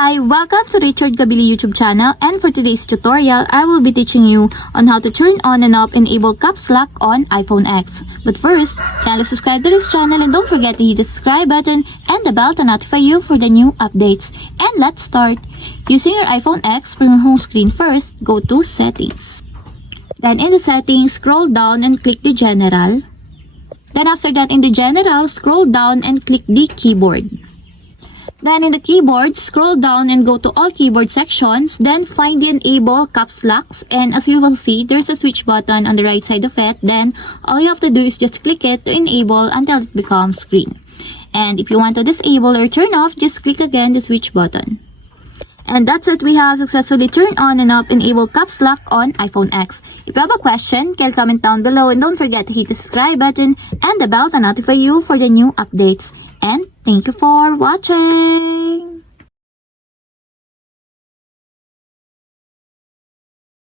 Hi, welcome to Richard Gabili YouTube channel, and for today's tutorial, I will be teaching you on how to turn on and off enable caps lock on iPhone X. But first, kindly subscribe to this channel and don't forget to hit the subscribe button and the bell to notify you for the new updates. And let's start. Using your iPhone X from your home screen first, go to Settings. Then in the Settings, scroll down and click the General. Then after that in the General, scroll down and click the Keyboard. Then in the keyboard, scroll down and go to all keyboard sections, then find the enable caps locks, and as you will see, there's a switch button on the right side of it. Then all you have to do is just click it to enable until it becomes green. And if you want to disable or turn off, just click again the switch button. And that's it, we have successfully turned on and off enable caps lock on iPhone X. If you have a question, can comment down below and don't forget to hit the subscribe button and the bell to notify you for the new updates. And thank you for watching!